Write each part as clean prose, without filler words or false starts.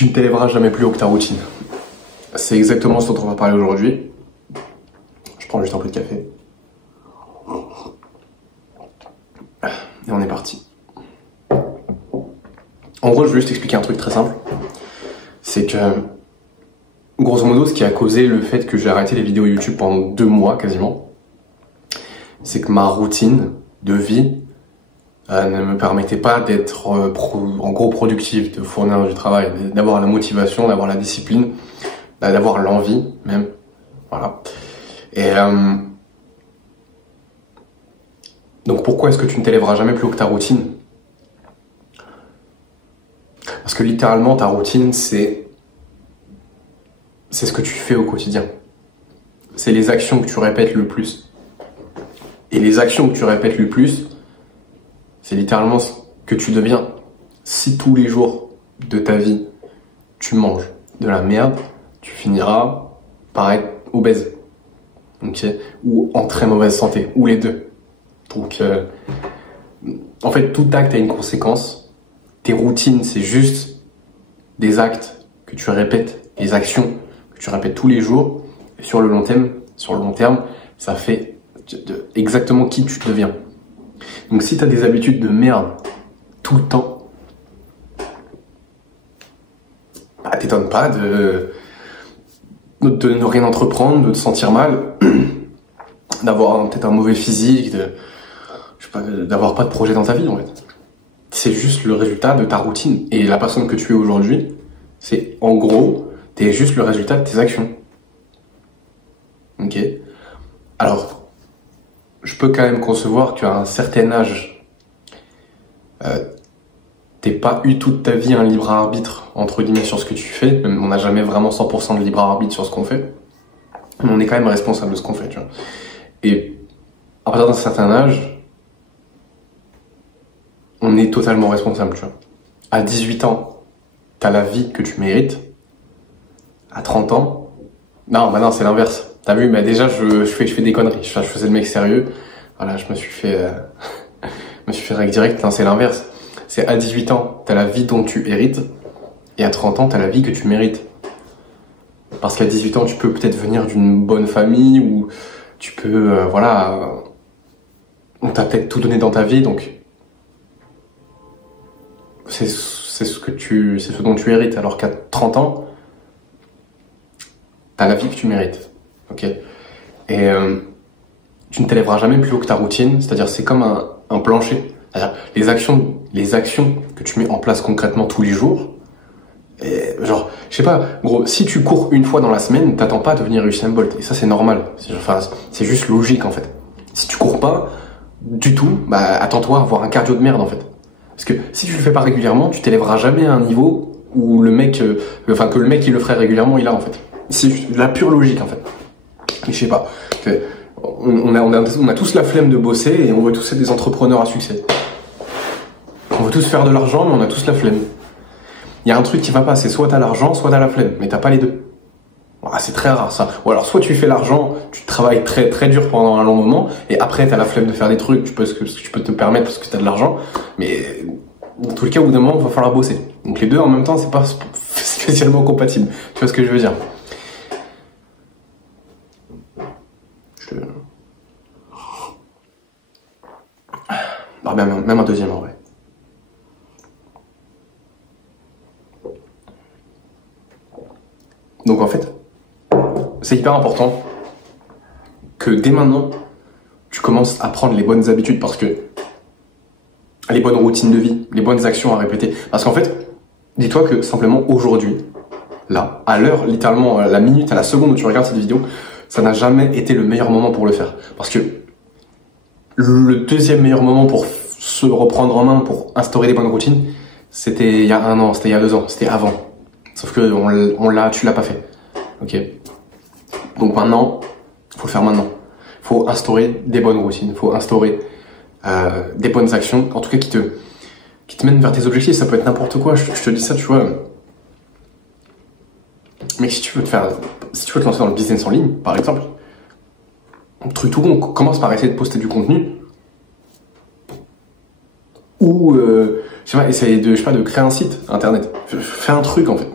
Tu ne t'élèveras jamais plus haut que ta routine. C'est exactement ce dont on va parler aujourd'hui. Je prends juste un peu de café. Et on est parti. En gros, je vais juste expliquer un truc très simple. C'est que, grosso modo, ce qui a causé le fait que j'ai arrêté les vidéos YouTube pendant 2 mois quasiment, c'est que ma routine de vie ne me permettait pas d'être en gros productif, de fournir du travail, d'avoir la motivation, d'avoir la discipline, d'avoir l'envie même. Voilà. Et donc pourquoi est-ce que tu ne t'élèveras jamais plus haut que ta routine? Parce que littéralement ta routine c'est ce que tu fais au quotidien. C'est les actions que tu répètes le plus. Et les actions que tu répètes le plus, c'est littéralement ce que tu deviens. Si tous les jours de ta vie, tu manges de la merde, tu finiras par être obèse. Okay? Ou en très mauvaise santé, ou les deux. Donc, en fait, tout acte a une conséquence. Tes routines, c'est juste des actes que tu répètes, des actions que tu répètes tous les jours. Et sur le long terme, ça fait exactement qui tu deviens. Donc si tu as des habitudes de merde tout le temps, bah, t'étonnes pas de ne rien entreprendre, de te sentir mal, d'avoir peut-être un mauvais physique, d'avoir pas de projet dans ta vie en fait. C'est juste le résultat de ta routine. Et la personne que tu es aujourd'hui, c'est en gros, t'es juste le résultat de tes actions. Ok? Alors, je peux quand même concevoir qu'à un certain âge, t'aies pas eu toute ta vie un libre arbitre, entre guillemets, sur ce que tu fais. Même, on n'a jamais vraiment 100% de libre arbitre sur ce qu'on fait. Mais on est quand même responsable de ce qu'on fait, tu vois. Et à partir d'un certain âge, on est totalement responsable, tu vois. À 18 ans, t'as la vie que tu mérites. À 30 ans, non, c'est l'inverse. T'as vu, mais déjà, je fais des conneries. Je faisais le mec sérieux. Voilà, je me suis fait règle direct. Non, c'est l'inverse. C'est à 18 ans, t'as la vie dont tu hérites. Et à 30 ans, t'as la vie que tu mérites. Parce qu'à 18 ans, tu peux peut-être venir d'une bonne famille ou tu peux, on t'a peut-être tout donné dans ta vie, donc c'est ce dont tu hérites. Alors qu'à 30 ans, t'as la vie que tu mérites. Ok? Et tu ne t'élèveras jamais plus haut que ta routine, c'est-à-dire c'est comme un plancher. C'est-à-dire les actions que tu mets en place concrètement tous les jours, et genre, je sais pas, gros, si tu cours une fois dans la semaine, t'attends pas à devenir Usain Bolt, et ça c'est normal, c'est juste logique en fait. Si tu cours pas du tout, bah attends-toi à avoir un cardio de merde en fait. Parce que si tu le fais pas régulièrement, tu t'élèveras jamais à un niveau où que le mec qui le ferait régulièrement il a en fait. C'est la pure logique en fait. Je sais pas. On a tous la flemme de bosser et on veut tous être des entrepreneurs à succès. On veut tous faire de l'argent, mais on a tous la flemme. Il y a un truc qui va pas, c'est soit t'as l'argent, soit t'as la flemme, mais t'as pas les deux. C'est très rare ça. Ou alors soit tu fais l'argent, tu travailles très très dur pendant un long moment, et après t'as la flemme de faire des trucs, parce que tu peux te permettre parce que t'as de l'argent, mais dans tous les cas, au bout d'un moment, il va falloir bosser. Donc les deux en même temps, c'est pas spécialement compatible. Tu vois ce que je veux dire? Même un deuxième en vrai. Donc en fait, c'est hyper important que dès maintenant, tu commences à prendre les bonnes habitudes, parce que les bonnes routines de vie, les bonnes actions à répéter. Parce qu'en fait, dis-toi que simplement aujourd'hui, là, à l'heure, littéralement, à la minute, à la seconde où tu regardes cette vidéo, ça n'a jamais été le meilleur moment pour le faire. Parce que le deuxième meilleur moment pour se reprendre en main, pour instaurer des bonnes routines, c'était il y a 1 an, c'était il y a 2 ans, c'était avant. Sauf que tu l'as pas fait. Ok? Donc maintenant, faut le faire maintenant. Faut instaurer des bonnes routines, faut instaurer des bonnes actions, en tout cas qui te mènent vers tes objectifs. Ça peut être n'importe quoi, je te dis ça, tu vois. Mais si tu veux te lancer dans le business en ligne, par exemple, un truc tout con, commence par essayer de poster du contenu. Ou, essayer de créer un site internet. Fais un truc, en fait.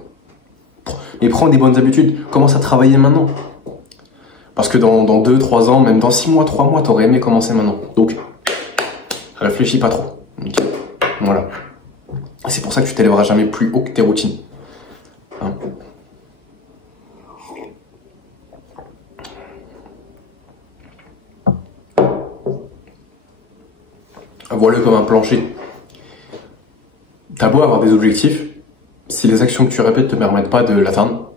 Mais prends des bonnes habitudes, commence à travailler maintenant. Parce que dans 2, 3 ans, même dans 6 mois, 3 mois, t'aurais aimé commencer maintenant. Donc, réfléchis pas trop. Okay. Voilà. C'est pour ça que tu t'élèveras jamais plus haut que tes routines. Hein? Vois-le comme un plancher. T'as beau avoir des objectifs, si les actions que tu répètes te permettent pas de l'atteindre,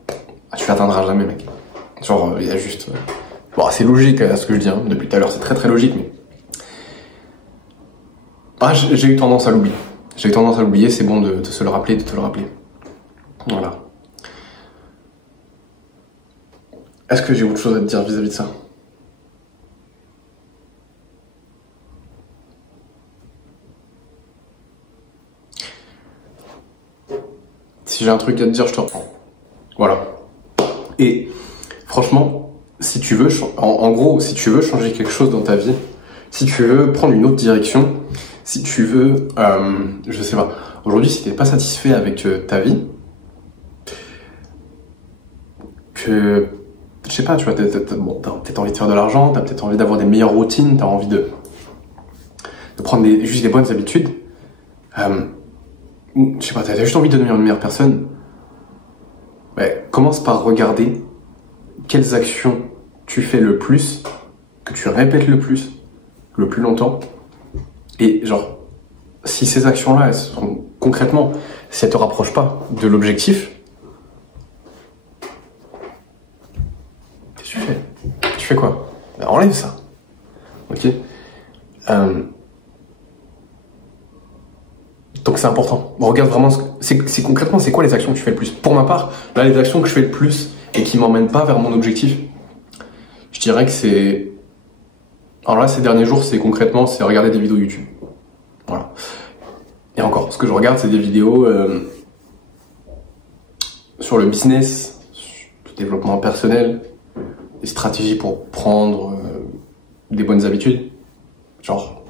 tu l'atteindras jamais, mec. Genre, il y a juste... Bon, c'est logique ce que je dis, hein, depuis tout à l'heure, c'est très très logique, mais... Ah, j'ai eu tendance à l'oublier. J'ai eu tendance à l'oublier, c'est bon de se le rappeler, de te le rappeler. Voilà. Est-ce que j'ai autre chose à te dire vis-à-vis de ça? Si j'ai un truc à te dire, je te reprends. Voilà. Et franchement, si tu veux, en gros, si tu veux changer quelque chose dans ta vie, si tu veux prendre une autre direction, si tu veux, je sais pas, aujourd'hui, si t'es pas satisfait avec ta vie, que, je sais pas, tu vois, t'as peut-être envie de faire de l'argent, t'as peut-être envie d'avoir des meilleures routines, t'as envie de prendre juste des bonnes habitudes, je sais pas, t'as juste envie de devenir une meilleure personne, commence par regarder quelles actions tu fais le plus, que tu répètes le plus longtemps, et genre, si ces actions-là, elles sont concrètement, si elles te rapprochent pas de l'objectif, qu'est-ce que tu fais? Tu fais quoi? Enlève ça. Ok? Donc c'est important. On regarde vraiment, c'est concrètement, c'est quoi les actions que tu fais le plus? Pour ma part, là, les actions que je fais le plus et qui m'emmènent pas vers mon objectif, je dirais que c'est... Alors là, ces derniers jours, c'est concrètement, c'est regarder des vidéos YouTube. Voilà. Et encore, ce que je regarde, c'est des vidéos sur le business, le développement personnel, des stratégies pour prendre des bonnes habitudes. Genre,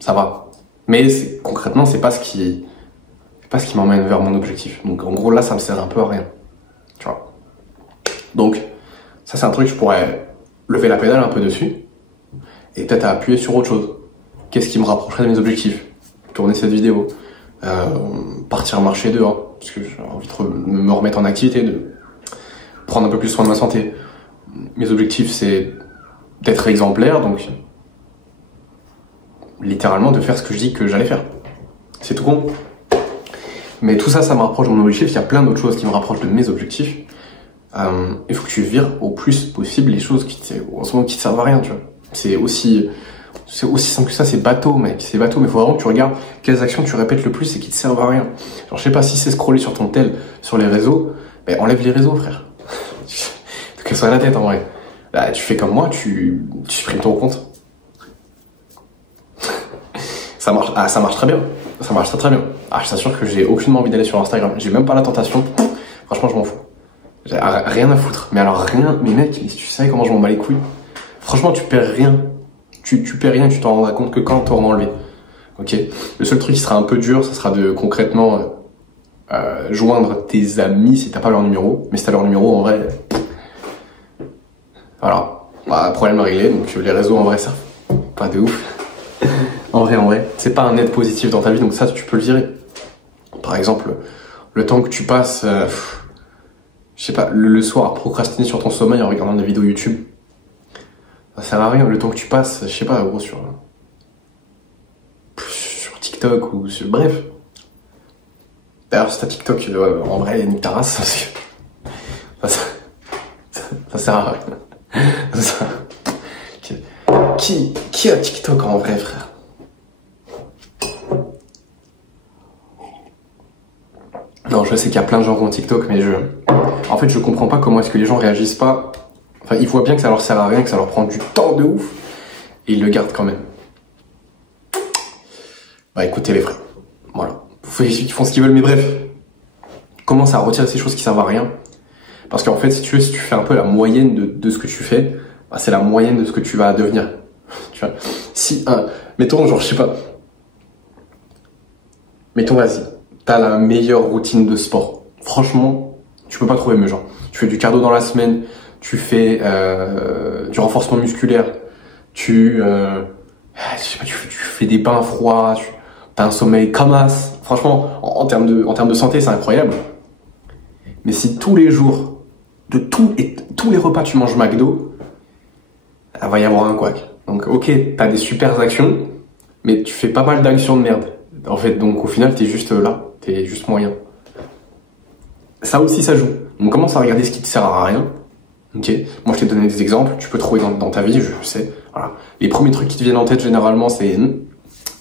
ça va. Mais concrètement, c'est pas ce qui m'emmène vers mon objectif. Donc en gros, là, ça me sert un peu à rien. Tu vois. Donc, ça, c'est un truc, je pourrais lever la pédale un peu dessus et peut-être appuyer sur autre chose. Qu'est-ce qui me rapprocherait de mes objectifs? Tourner cette vidéo, partir marcher dehors, parce que j'ai envie de me remettre en activité, de prendre un peu plus soin de ma santé. Mes objectifs, c'est d'être exemplaire, donc littéralement de faire ce que je dis que j'allais faire. C'est tout con. Mais tout ça, ça me rapproche de mon objectif. Il y a plein d'autres choses qui me rapprochent de mes objectifs. Il faut que tu vires au plus possible les choses en ce moment qui te servent à rien, tu vois. C'est aussi simple que ça, c'est bateau, mec. C'est bateau, mais il faut vraiment que tu regardes quelles actions tu répètes le plus et qui te servent à rien. Genre, je sais pas, si c'est scroller sur ton tel, sur les réseaux, enlève les réseaux, frère. Te casse la tête, en vrai. Là, tu fais comme moi, tu supprimes ton compte. Ça marche très bien. Ça marche très très bien. Je t'assure que j'ai aucunement envie d'aller sur Instagram. J'ai même pas la tentation. Franchement, je m'en fous. J'ai rien à foutre. Mais alors rien, mais mec, si tu savais comment je m'en bats les couilles. Franchement, tu perds rien. Tu perds rien, tu t'en rendras compte que quand t'auras enlevé. Ok. Le seul truc qui sera un peu dur, ça sera de concrètement joindre tes amis si t'as pas leur numéro. Mais si t'as leur numéro, en vrai, voilà. Problème réglé. Donc les réseaux en vrai, ça, pas de ouf. En vrai, c'est pas un net positif dans ta vie, donc ça, tu peux le virer. Par exemple, le temps que tu passes, je sais pas, le soir à procrastiner sur ton sommeil en regardant des vidéos YouTube, ça sert à rien. Le temps que tu passes, je sais pas, gros, sur TikTok ou sur... Bref. D'ailleurs, si t'as TikTok, en vrai, nique ta race, parce que ça sert à rien. Qui a TikTok en vrai, frère? Non, je sais qu'il y a plein de gens qui ont TikTok, mais en fait, je comprends pas comment est-ce que les gens réagissent pas. Enfin, ils voient bien que ça leur sert à rien, que ça leur prend du temps de ouf, et ils le gardent quand même. Écoutez les frères, voilà. Ils font ce qu'ils veulent, mais bref. Commence à retirer ces choses qui servent à rien. Parce qu'en fait, si tu fais un peu la moyenne de ce que tu fais, c'est la moyenne de ce que tu vas devenir. Tu vois, si mettons, genre, je sais pas. Mettons, vas-y, t'as la meilleure routine de sport. Franchement, Tu peux pas trouver mieux, genre. Tu fais du cardio dans la semaine, tu fais du renforcement musculaire, je sais pas, tu fais des bains froids, t'as un sommeil comme as. Franchement, en termes de santé, c'est incroyable. Mais si tous les jours, tous les repas tu manges McDo, il va y avoir un couac. Donc ok, t'as des super actions, mais tu fais pas mal d'actions de merde. En fait, donc au final, t'es juste là, t'es juste moyen. Ça aussi, ça joue. Donc commence à regarder ce qui te sert à rien. Ok. Moi, je t'ai donné des exemples. Tu peux trouver dans ta vie, je sais. Voilà. Les premiers trucs qui te viennent en tête généralement, c'est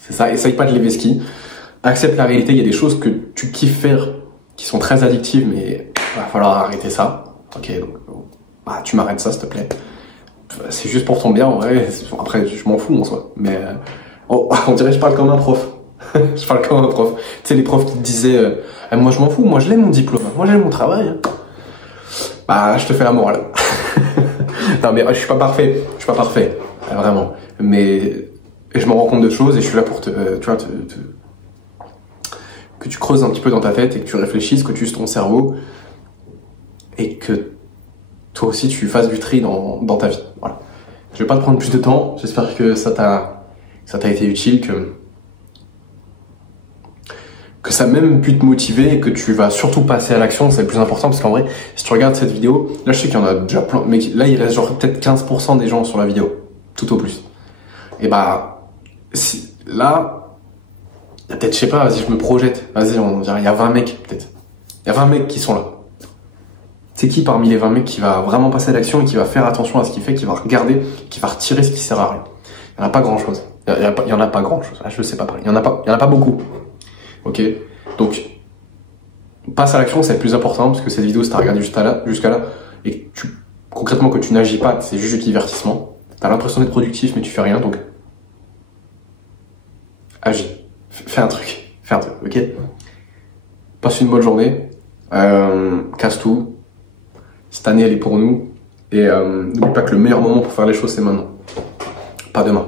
ça. Essaye pas de lever ski. Accepte la réalité. Il y a des choses que tu kiffes faire qui sont très addictives, mais va falloir arrêter ça. Ok. Donc, bah, tu m'arrêtes ça, s'il te plaît. C'est juste pour ton bien, en vrai. Après, je m'en fous en soi. Mais on dirait que je parle comme un prof. Je parle comme un prof. Tu sais, les profs qui te disaient moi je m'en fous, moi je l'aime mon diplôme, moi j'aime mon travail. Hein. Bah, je te fais la morale. Non, mais je suis pas parfait, vraiment. Mais je me rends compte de choses et je suis là pour que tu creuses un petit peu dans ta tête et que tu réfléchisses, que tu uses ton cerveau et que toi aussi tu fasses du tri dans ta vie. Voilà. Je vais pas te prendre plus de temps. J'espère que ça t'a été utile, que ça a même pu te motiver et que tu vas surtout passer à l'action, c'est le plus important parce qu'en vrai, si tu regardes cette vidéo, là je sais qu'il y en a déjà plein, mais là il reste genre peut-être 15% des gens sur la vidéo, tout au plus. Et bah, là, il y a peut-être, je sais pas, vas-y je me projette, vas-y on dirait, il y a 20 mecs peut-être. Il y a 20 mecs qui sont là. C'est qui parmi les 20 mecs qui va vraiment passer à l'action et qui va faire attention à ce qu'il fait, qui va regarder, qui va retirer ce qui sert à rien? Il y en a pas grand-chose. Il y en a pas grand-chose. Ah, je sais pas, il y en a pas beaucoup. Ok, donc passe à l'action, c'est le plus important parce que cette vidéo, si t'as regardé jusqu'à là et que concrètement que tu n'agis pas, c'est juste du divertissement. T'as l'impression d'être productif mais tu fais rien, donc agis, fais un truc, ok. Passe une bonne journée, casse tout. Cette année elle est pour nous et n'oublie pas que le meilleur moment pour faire les choses c'est maintenant, pas demain.